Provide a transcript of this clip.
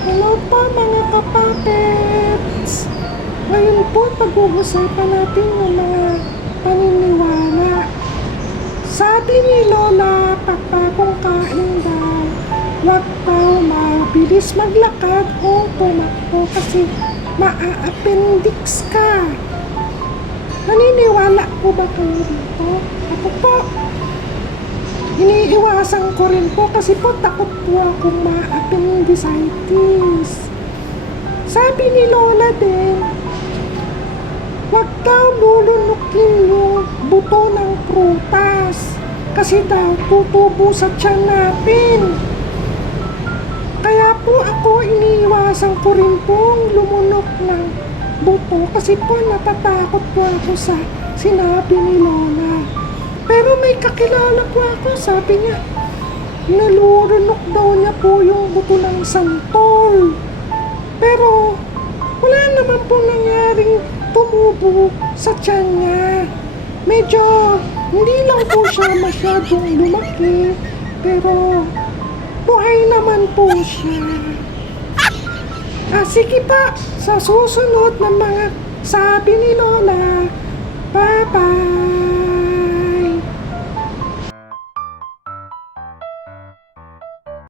Hello po mga kapapets! Ngayon po pag-uusapan natin yung mga paniniwala. Sabi ni Lola, pagpagong kain daw, huwag daw mabilis maglakad o tumakbo kasi maa-appendix ka. Naniniwala po ba kayo dito? Ako po, iniiwasan ko rin po kasi po takot po akong ma-appendicitis. Sabi ni Lola din, huwag daw lulunukin yung buto ng prutas kasi daw tutubo sa tiyan natin. Kaya po ako iniiwasan ko rin pong lumunok ng buto kasi po natatakot po ako sa sinabi ni Lola. Pero may kakilala po ako, sabi niya, nalulunok daw niya po yung buto ng santol. Pero wala naman pong nangyaring tumubo sa tiyan niya. Medyo hindi lang po siya masyadong lumaki, pero buhay naman po siya. Sige pa, sa susunod ng mga sabi ni Lola,